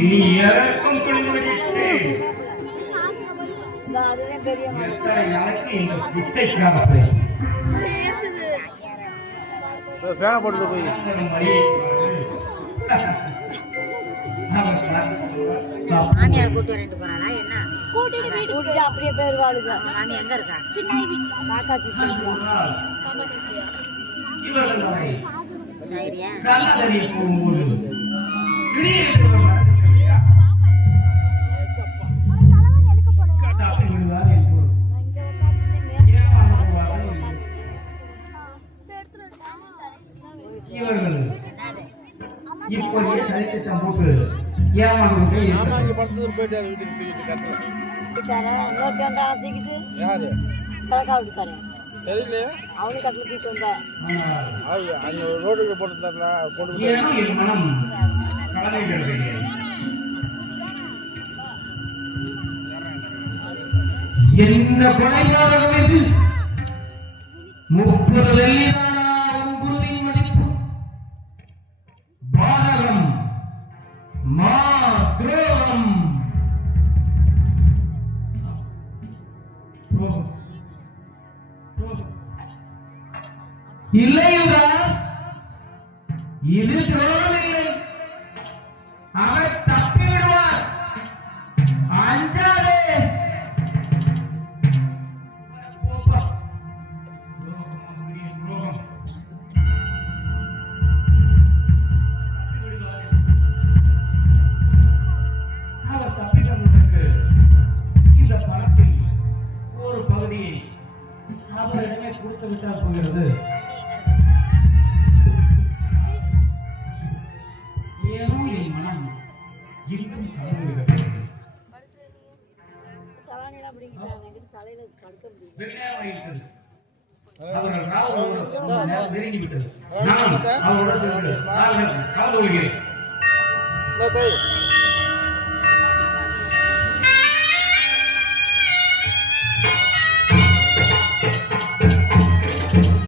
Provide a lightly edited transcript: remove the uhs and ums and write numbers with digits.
இனி எதற்கும் துணிந்துவிட்டு எத்தனை நாளைக்கு இந்த பிச்சைக்காக போய் ஃபேனை போட்டு போய் மாமியார் கூட்டு வரேன்ட்டு போறாளா என்ன? கூட்டிட்டு அப்படியே போயிருவாளுங்க. மாமி எங்க இருக்கா? காக்காச்சி சரியா? கல்லறை போகும்போது இவர்கள் இப்போதைய சரித்திட்டம் போட்டு ஏமாந்து படத்துல போயிட்டாரு வீட்டுக்கு யாரு தெரியல அவனு கட்டில தூக்கிட்டு வந்தேன். அங்க ரோடுக்கு போட்டுருந்தாருல கொண்டு என் மனம் கலவைகிறது. என்ன கொலைபாதகம் இது? 30 வெள்ளிதானா உன் குருவின் மதிப்பு? பாதகம் மா துரோகம் இல்லை யுவராஜ், இது துரோகம் இல்லை. அவர் தப்பி விடுவார், அஞ்சாதே. அவர் தப்பிடுவதற்கு இந்த பணத்தில் ஒரு பகுதியை அவரிடமே கொடுத்து விட்டால் போகிறது. ஏனோ என் மனம் இன்னும் கலங்குகிறது. அவர்கள் ராவலோடு நெருங்கி விட்டது. நான் அவரோட சேர்ந்து கலந்து கொள்கிறேன்.